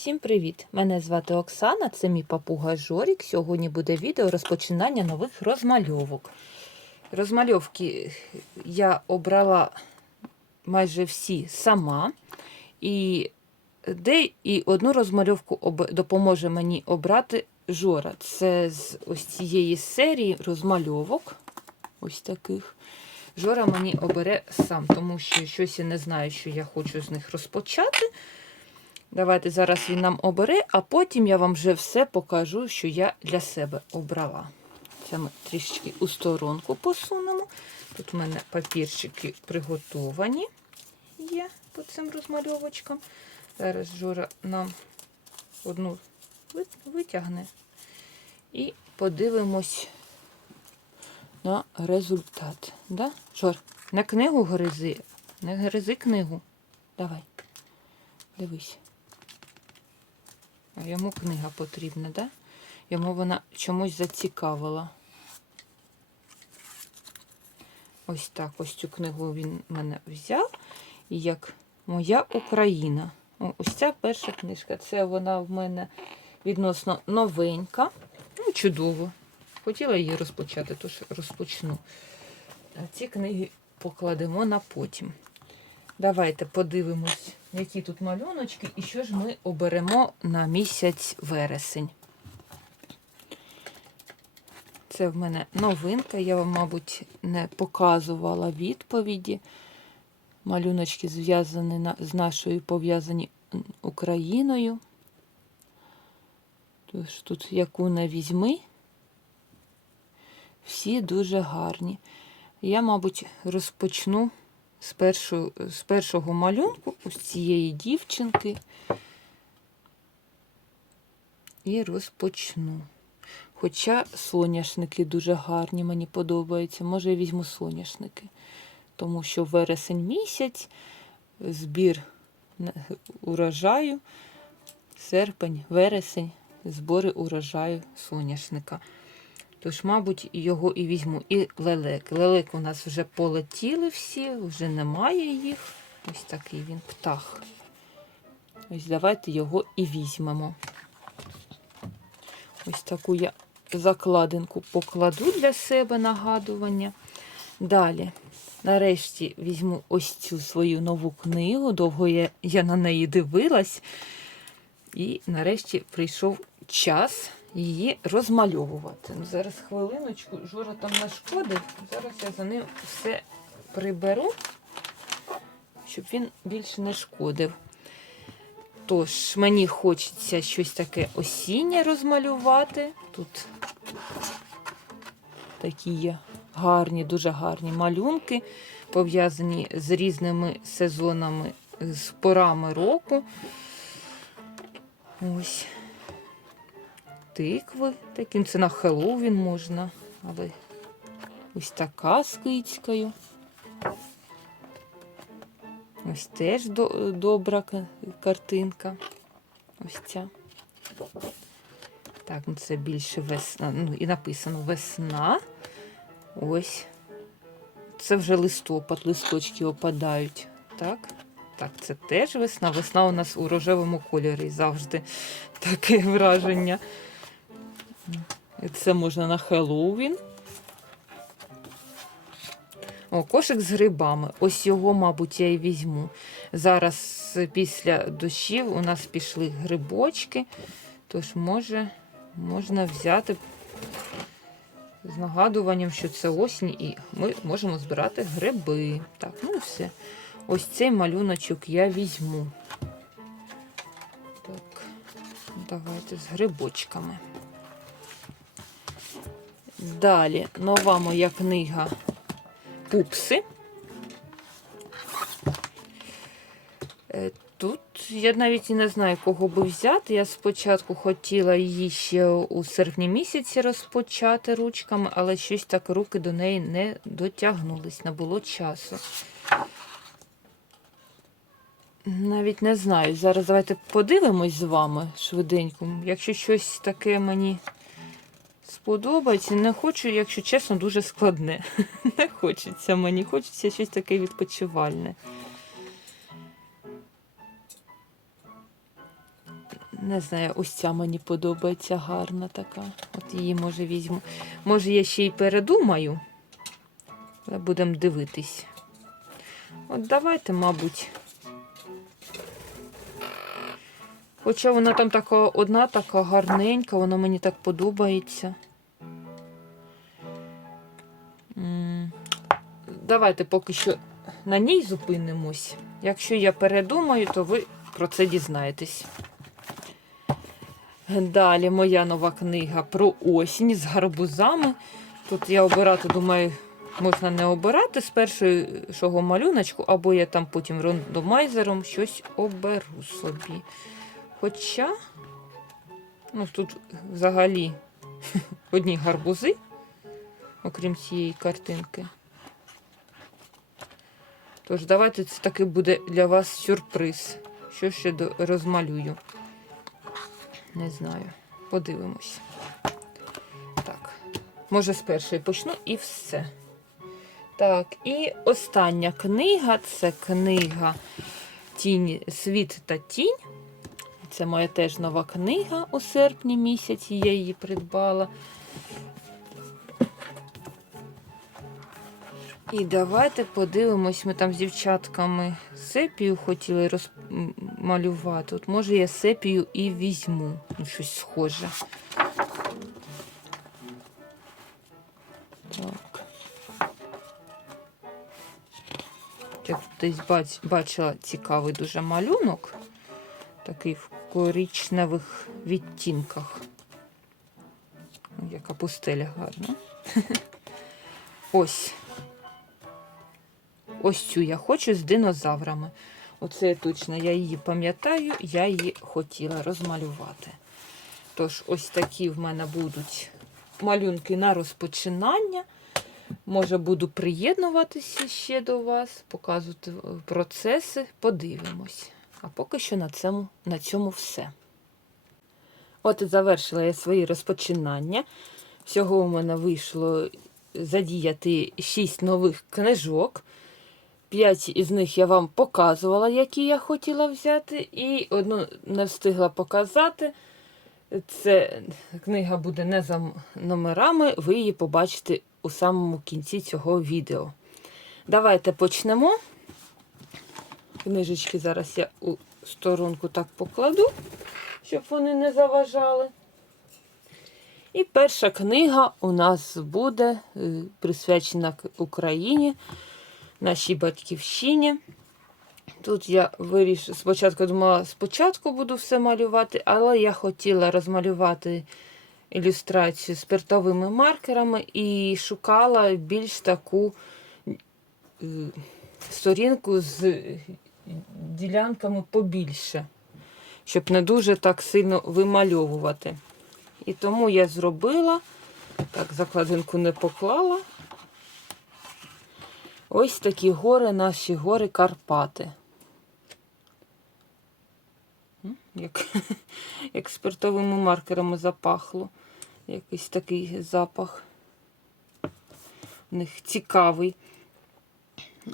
Всім привіт! Мене звати Оксана, це мій папуга Жорік. Сьогодні буде відео розпочинання нових розмальовок. Розмальовки я обрала майже всі сама. І де і одну розмальовку допоможе мені обрати Жора. Це з ось цієї серії розмальовок. Ось таких. Жора мені обере сам, тому що щось я не знаю, що я хочу з них розпочати. Давайте зараз він нам обере, а потім я вам вже все покажу, що я для себе обрала. Це ми трішечки у сторонку посунемо. Тут у мене папірчики приготовані є по цим розмальовочкам. Зараз Жора нам одну витягне і подивимось на результат. Да? Жор, на книгу гризи, не гризи книгу. Давай, дивись. Йому книга потрібна, да? Йому вона чомусь зацікавила. Ось так, ось цю книгу він мене взяв. І як Моя Україна. Ось ця перша книжка. Це вона в мене відносно новенька. Ну, чудово. Хотіла її розпочати, тож розпочну. А ці книги покладемо на потім. Давайте подивимось, які тут малюночки, і що ж ми оберемо на місяць вересень. Це в мене новинка. Я вам, мабуть, не показувала відповіді. Малюночки зв'язані з нашою пов'язані Україною. Тож тут яку не візьми, всі дуже гарні. Я, мабуть, розпочну з, першу, з першого малюнку ось цієї дівчинки і розпочну. Хоча соняшники дуже гарні, мені подобаються. Може, я візьму соняшники, тому що вересень місяць, збір урожаю, серпень, вересень, збори урожаю соняшника. Тож, мабуть, його і візьму. І лелек. Лелек у нас вже полетіли всі, вже немає їх. Ось такий він птах. Ось давайте його і візьмемо. Ось таку я закладинку покладу для себе нагадування. Далі, нарешті, візьму ось цю свою нову книгу. Довго я, я на неї дивилась. І нарешті прийшов час її розмальовувати. Ну, зараз хвилиночку, Жора там нашкодив. Зараз я за ним все приберу, щоб він більше не шкодив. Тож, мені хочеться щось таке осіннє розмалювати. Тут такі є гарні, дуже гарні малюнки, пов'язані з різними сезонами, з порами року. Ось тикви такі. Це на Хеллоуін можна, але ось така з кицькою. Ось теж до- добра картинка. Ось ця. Так, ну це більше весна. Ну, і написано весна. Ось. Це вже листопад, листочки опадають. Так. Так, це теж весна. Весна у нас у рожевому кольорі завжди таке враження. Це можна на Хеллоуін. О, кошик з грибами. Ось його, мабуть, я і візьму. Зараз після дощів у нас пішли грибочки, тож може можна взяти з нагадуванням, що це осінь, і ми можемо збирати гриби. Так, ну все. Ось цей малюночок я візьму. Так, давайте з грибочками. Далі нова моя книга Пупси. Е, Тут я навіть і не знаю, кого би взяти. Я спочатку хотіла її ще у серпні місяці розпочати ручками, але щось так руки до неї не дотягнулись, не було часу. Навіть не знаю. Зараз давайте подивимось з вами швиденько. Якщо щось таке мені сподобається, не хочу, якщо чесно, дуже складне. Не хочеться мені, хочеться щось таке відпочивальне. Не знаю, ось ця мені подобається гарна така. От її може візьму. Може, я ще й передумаю. Але будемо дивитись. От давайте, мабуть. Хоча вона там така одна така гарненька, вона мені так подобається. Давайте поки що на ній зупинимось. Якщо я передумаю, то ви про це дізнаєтесь. Далі моя нова книга про осінь з гарбузами. Тут я обирати, думаю, можна не обирати з першого малюночку, або я там потім рандомайзером щось оберу собі. Хоча, ну тут взагалі одні гарбузи, окрім цієї картинки. Тож, давайте це таки буде для вас сюрприз. Що ще розмалюю. Не знаю. Подивимось. Так. Може, з першої почну і все. Так, і остання книга це книга Тінь, Світ та тінь. Це моя теж нова книга у серпні місяці. Я її придбала. І давайте подивимось, ми там з дівчатками сепію хотіли розмалювати. От може я сепію і візьму. Ну, щось схоже. Так. Я десь бач- бачила цікавий дуже малюнок. Такий в коричневих відтінках. Яка пустеля гарна. Ось. Ось цю я хочу з динозаврами. Оце точно, я її пам'ятаю, я її хотіла розмалювати. Тож, ось такі в мене будуть малюнки на розпочинання. Може, буду приєднуватися ще до вас, показувати процеси, подивимось. А поки що на цьому, на цьому все. От і завершила я свої розпочинання. Всього у мене вийшло задіяти 6 нових книжок. П'ять із них я вам показувала, які я хотіла взяти, і одну не встигла показати. Це книга буде не за номерами, ви її побачите у самому кінці цього відео. Давайте почнемо. Книжечки зараз я у сторонку так покладу, щоб вони не заважали. І перша книга у нас буде е, присвячена Україні, нашій батьківщині. Тут я вирішила, спочатку думала, спочатку буду все малювати, але я хотіла розмалювати ілюстрацію спиртовими маркерами і шукала більш таку е, сторінку з ділянками побільше, щоб не дуже так сильно вимальовувати. І тому я зробила, так, закладинку не поклала. Ось такі гори, наші гори Карпати. Як, як спиртовими маркерами запахло. Якийсь такий запах. У них цікавий.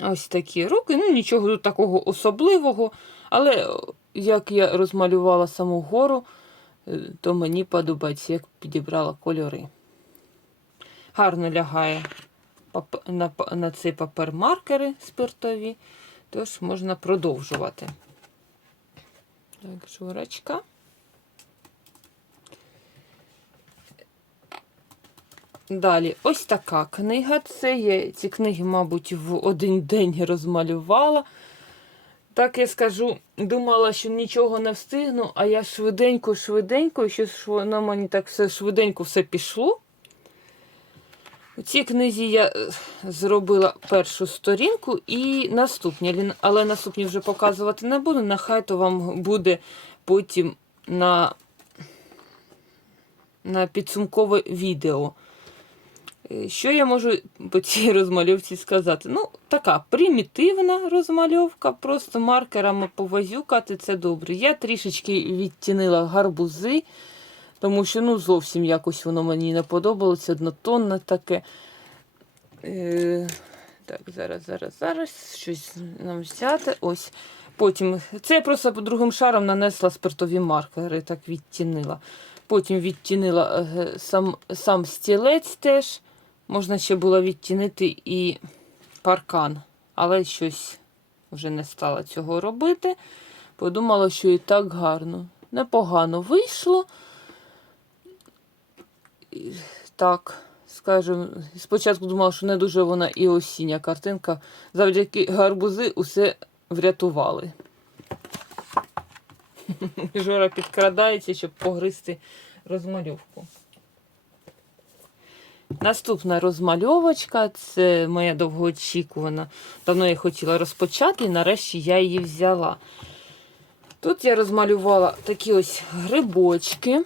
Ось такі руки. Ну, нічого тут такого особливого. Але як я розмалювала саму гору, е, то мені подобається, як підібрала кольори. Гарно лягає на, на цей папер маркери спиртові, тож можна продовжувати. Так, журочка. Далі, ось така книга. Це я ці книги, мабуть, в один день розмалювала. Так я скажу, думала, що нічого не встигну, а я швиденько-швиденько, що воно мені так все швиденько все пішло. У цій книзі я е, зробила першу сторінку і наступні, але- наступні вже показувати не буду. Нехай то вам буде потім на, на підсумкове відео. Е, Що я можу по цій розмальовці сказати? Ну, така примітивна розмальовка, просто маркерами повазюкати це добре. Я трішечки відтінила гарбузи, тому що ну, зовсім якось воно мені не подобалося, однотонне таке. Е, так, зараз, зараз, зараз щось нам взяти. Ось Потім це я просто по другим шаром нанесла спиртові маркери, так відтінила. Потім відтінила е, сам, сам стілець теж. Можна ще було відтінити і паркан, але щось вже не стала цього робити. Подумала, що і так гарно. Непогано вийшло. Так, скажімо, спочатку думала, що не дуже вона і осіння картинка. Завдяки гарбузи усе врятували. Жора підкрадається, щоб погризти розмальовку. Наступна розмальовочка це моя довгоочікувана. Давно я хотіла розпочати, і нарешті я її взяла. Тут я розмалювала такі ось грибочки.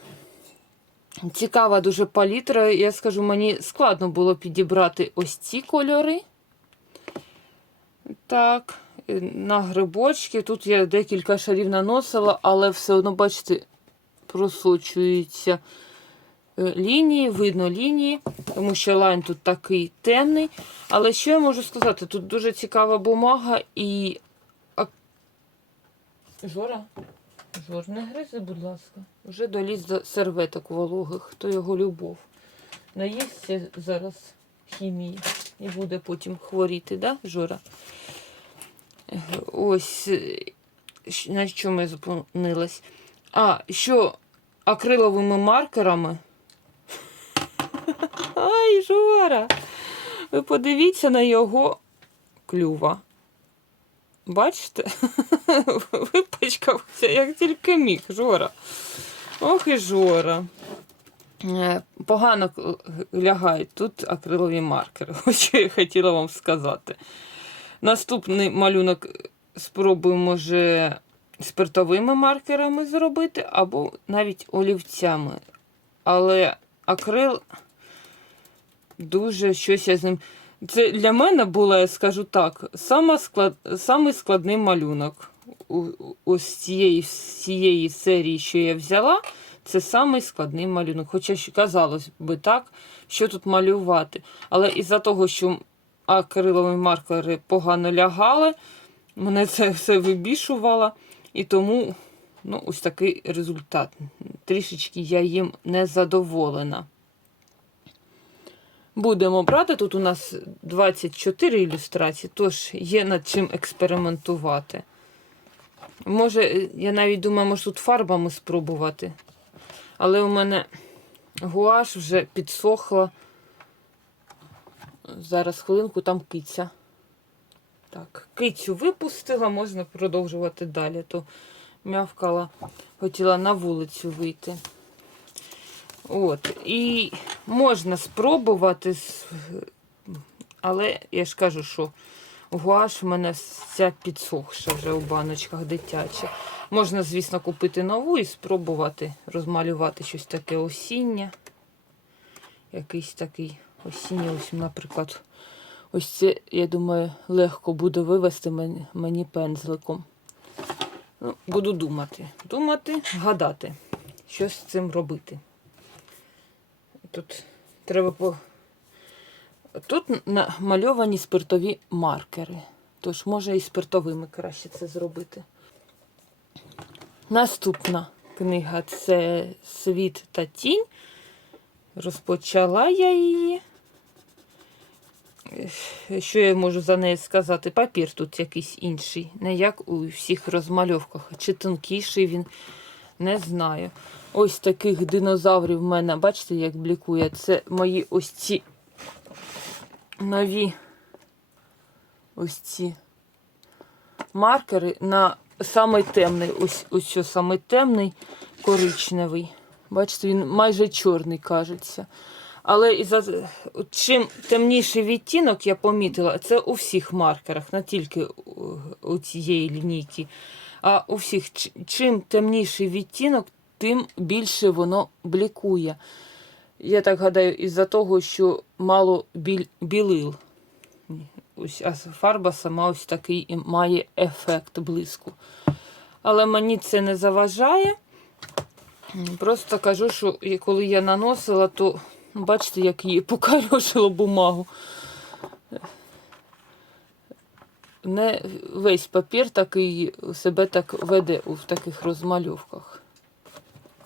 Цікава дуже палітра. Я скажу, мені складно було підібрати ось ці кольори. Так, на грибочки. Тут я декілька шарів наносила, але все одно, бачите, просочуються е, лінії, видно лінії, тому що лайн тут такий темний. Але що я можу сказати? Тут дуже цікава бумага і. Жора? Жор, не гризи, будь ласка. Вже доліз до серветок вологих, хто його любов. Наїсться зараз хімії і буде потім хворіти, да, Жора? Ось на чому я зупинилась. А, що акриловими маркерами. Ай, Жора! Ви подивіться на його клюва. Бачите? Випачкався, як тільки міг, Жора. Ох і Жора. Е, Погано лягають тут акрилові маркери. Ось що я хотіла вам сказати. Наступний малюнок спробуємо вже спиртовими маркерами зробити, або навіть олівцями. Але акрил дуже щось я з ним. Це для мене було, я скажу так, сама самий складний малюнок. Ось цієї, цієї серії, що я взяла, це самий складний малюнок. Хоча казалось би так, що тут малювати. Але із-за того, що акрилові маркери погано лягали, мене це все вибішувало. І тому ну, ось такий результат. Трішечки я їм не задоволена. Будемо брати. Тут у нас 24 ілюстрації, тож є над чим експериментувати. Може, я навіть думаю, може тут фарбами спробувати. Але у мене гуаш вже підсохла. Зараз хвилинку там киця. Так, кицю випустила, можна продовжувати далі. То мявкала, хотіла на вулицю вийти. От, і можна спробувати, але я ж кажу, що гуаш в мене вся підсохша вже у баночках дитяча. Можна, звісно, купити нову і спробувати розмалювати щось таке осіннє. Якийсь такий осінній, ось, наприклад, ось це, я думаю, легко буде вивести мені, пензликом. Ну, буду думати. Думати, гадати, що з цим робити. Тут треба по. Тут намальовані спиртові маркери. Тож, може, і спиртовими краще це зробити. Наступна книга це Світ та тінь. Розпочала я її. Що я можу за неї сказати? Папір тут якийсь інший, не як у всіх розмальовках. Чи тонкіший він, не знаю. Ось таких динозаврів в мене, бачите, як блікує. Це мої ось ці нові ось ці маркери на самий темний. Ось ось що самий темний коричневий. Бачите, він майже чорний кажеться. Але чим темніший відтінок, я помітила, це у всіх маркерах, не тільки у цієї лінійки. А у всіх, чим темніший відтінок, тим більше воно блікує. Я так гадаю, із-за того, що мало біль, білил. Ось, а фарба сама ось такий і має ефект блиску. Але мені це не заважає. Просто кажу, що коли я наносила, то бачите, як її покальошило бумагу. Не весь папір такий себе так веде у таких розмальовках.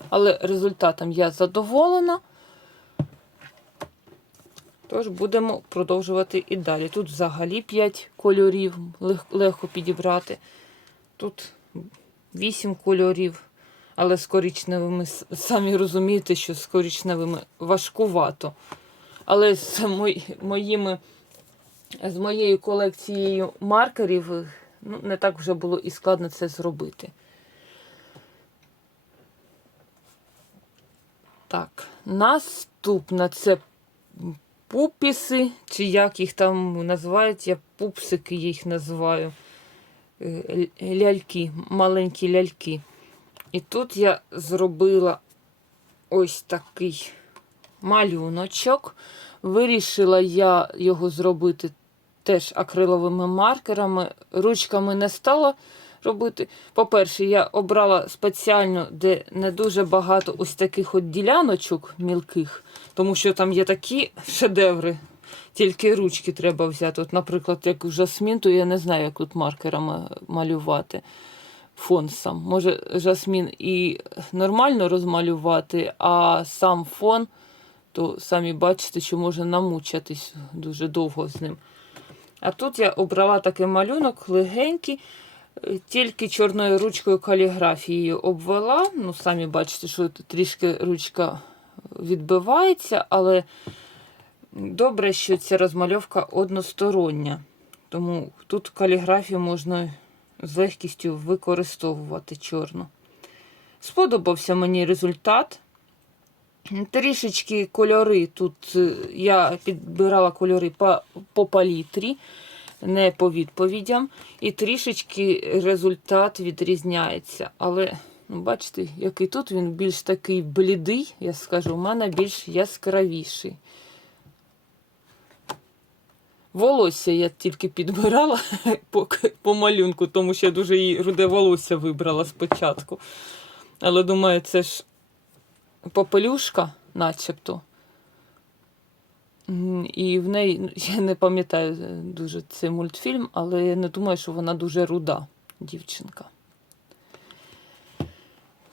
Але результатом я задоволена. Тож будемо продовжувати і далі. Тут взагалі 5 кольорів, лег- легко підібрати. Тут 8 кольорів, але з коричневими, самі розумієте, що з коричневими важкувато. Але з мої- моїми, з моєю колекцією маркерів ну, не так вже було і складно це зробити. Так, наступна це пупіси, чи як їх там називають, я пупсики їх називаю. Е, Ляльки, маленькі ляльки. І тут я зробила ось такий малюночок. Вирішила я його зробити теж акриловими маркерами. Ручками не стала робити. По-перше, я обрала спеціально, де не дуже багато ось таких от діляночок мілких, тому що там є такі шедеври. Тільки ручки треба взяти. От, наприклад, як у жасмін, то я не знаю, як тут маркерами малювати фон сам. Може, жасмін і нормально розмалювати, а сам фон, то самі бачите, що може намучатись дуже довго з ним. А тут я обрала такий малюнок легенький, е, тільки чорною ручкою каліграфією обвела. Ну, самі бачите, що трішки ручка відбивається, але добре, що ця розмальовка одностороння. Тому тут каліграфію можна з легкістю використовувати чорну. Сподобався мені результат. Трішечки кольори. Тут е, я підбирала кольори по, по палітрі, не по відповідям. І трішечки результат відрізняється. Але, ну, бачите, який тут він більш такий блідий, я скажу, у мене більш яскравіший. Волосся я тільки підбирала по, по малюнку, тому що я дуже її руде волосся вибрала спочатку. Але думаю, це ж попелюшка, начебто. І в неї, ну, я не пам'ятаю е, дуже цей мультфільм, але я не думаю, що вона дуже руда дівчинка.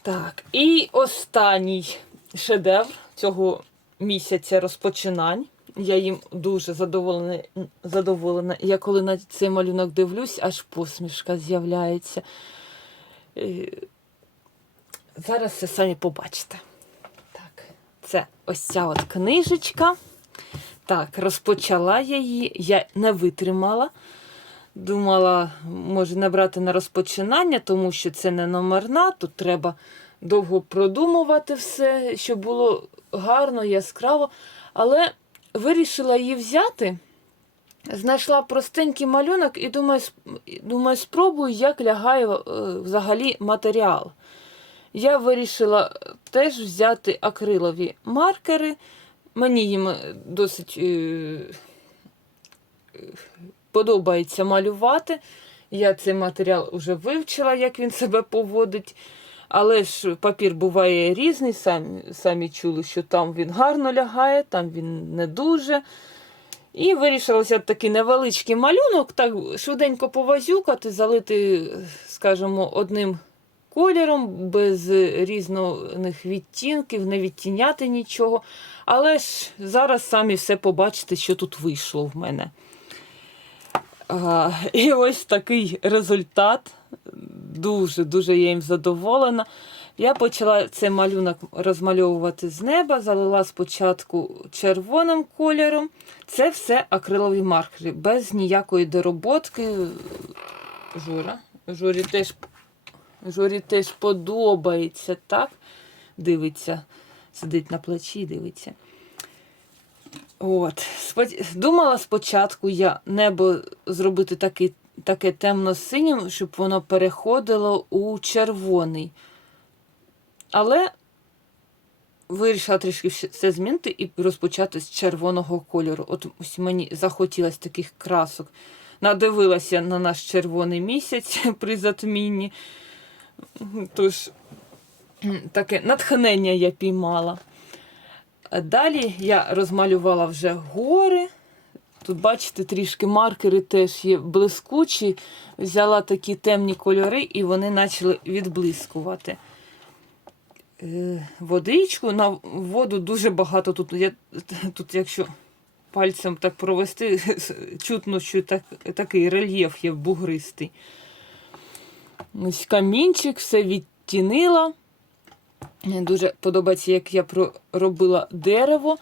Так, і останній шедевр цього місяця розпочинань. Я їм дуже задоволена. задоволена. Я коли на цей малюнок дивлюсь, аж посмішка з'являється. Е, Зараз це самі побачите. Це ось ця от книжечка. Так, розпочала я її, я не витримала. Думала, може не брати на розпочинання, тому що це не номерна, тут треба довго продумувати все, щоб було гарно, яскраво. Але вирішила її взяти. Знайшла простенький малюнок і думаю, думаю спробую, як лягає е, взагалі матеріал. Я вирішила теж взяти акрилові маркери. Мені їм е, досить е, е, подобається малювати. Я цей матеріал вже вивчила, як він себе поводить. Але ж папір буває різний, самі, самі чули, що там він гарно лягає, там він не дуже. І вирішилося такий невеличкий малюнок, так швиденько повазюкати, залити, скажімо, одним кольором, без різних відтінків, не відтіняти нічого. Але ж зараз самі все побачите, що тут вийшло в мене. А, і ось такий результат. Дуже-дуже я їм задоволена. Я почала цей малюнок розмальовувати з неба, залила спочатку червоним кольором. Це все акрилові маркери, без ніякої дороботки. Жура. Журі теж, Журі теж подобається, так? Дивиться, сидить на плечі і дивиться. От. Думала спочатку я небо зробити таке, таке темно-синім, щоб воно переходило у червоний. Але вирішила трішки все змінити і розпочати з червоного кольору. От ось мені захотілося таких красок. Надивилася на наш червоний місяць при затмінні. Тож таке натхнення я піймала. Далі я розмалювала вже гори. Тут, бачите, трішки маркери теж є блискучі. Взяла такі темні кольори і вони почали відблискувати. Е, Водичку на воду дуже багато тут. Я, тут, якщо пальцем так провести, чутно, що так, такий рельєф є бугристий. Ось камінчик, все відтінила. Мені Дуже подобається, як я робила дерево.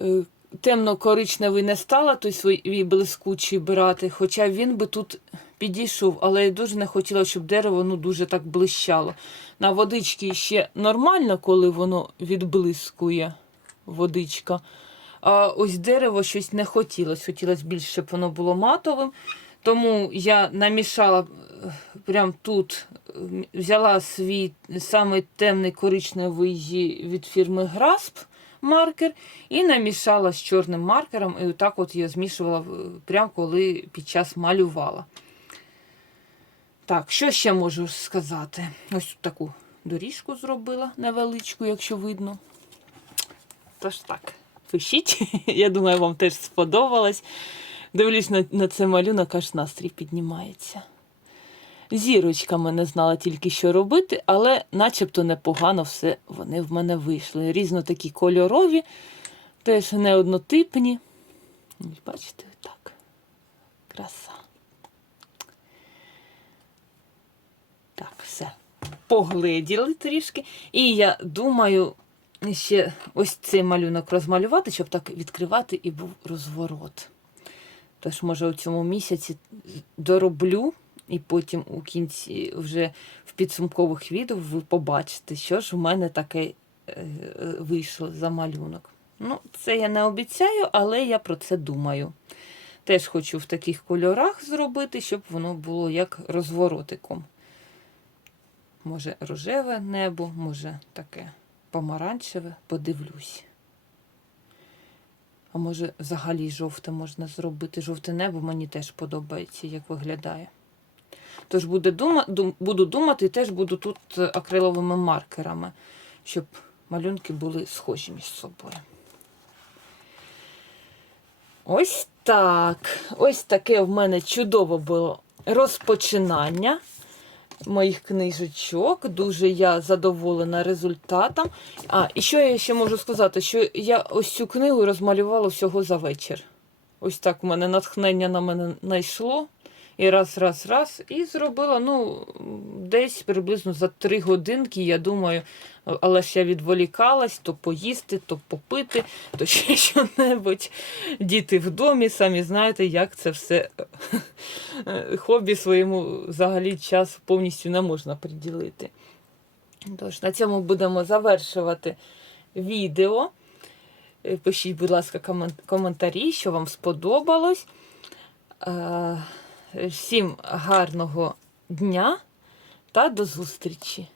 Е, Темно-коричневий не стала той свій блискучий брати, хоча він би тут підійшов, але я дуже не хотіла, щоб дерево ну, дуже так блищало. На водичці ще нормально, коли воно відблискує водичка. А ось дерево щось не хотілося. Хотілося більше, щоб воно було матовим. Тому я намішала е, прямо тут, взяла свій самий темний коричневий від фірми Грасп маркер і намішала з чорним маркером, і отак от я змішувала е, прямо коли під час малювала. Так, що ще можу сказати? Ось таку доріжку зробила невеличку, якщо видно. Тож так, пишіть. Я думаю, вам теж сподобалось. Дивлюсь на, на цей малюнок, аж настрій піднімається. Зірочками не знала тільки, що робити, але начебто непогано все вони в мене вийшли. Різно такі кольорові, теж неоднотипні. Ось Бачите, так. Краса. Так, все. Погледіли трішки. І я думаю, ще ось цей малюнок розмалювати, щоб так відкривати і був розворот. Тож, може, у цьому місяці дороблю, і потім у кінці, вже в підсумкових відео, ви побачите, що ж в мене таке е, вийшло за малюнок. Ну, це я не обіцяю, але я про це думаю. Теж хочу в таких кольорах зробити, щоб воно було як розворотиком. Може, рожеве небо, може таке помаранчеве, подивлюсь. А може, взагалі жовте можна зробити. Жовте небо мені теж подобається, як виглядає. Тож буде дума, дум, буду думати і теж буду тут е, акриловими маркерами, щоб малюнки були схожі між собою. Ось так. Ось таке в мене чудове було розпочинання моїх книжечок. Дуже я задоволена результатом. А, і що я ще можу сказати? Що я ось цю книгу розмалювала всього за вечір. Ось так в мене натхнення на мене знайшло. І раз, раз, раз. І зробила, ну, десь приблизно за три годинки, я думаю, але ж я відволікалась, то поїсти, то попити, то ще що-небудь. Діти в домі, самі знаєте, як це все хобі своєму взагалі час повністю не можна приділити. Тож, на цьому будемо завершувати відео. Е, Пишіть, будь ласка, коментарі, що вам сподобалось. Е, Всім гарного дня та до зустрічі!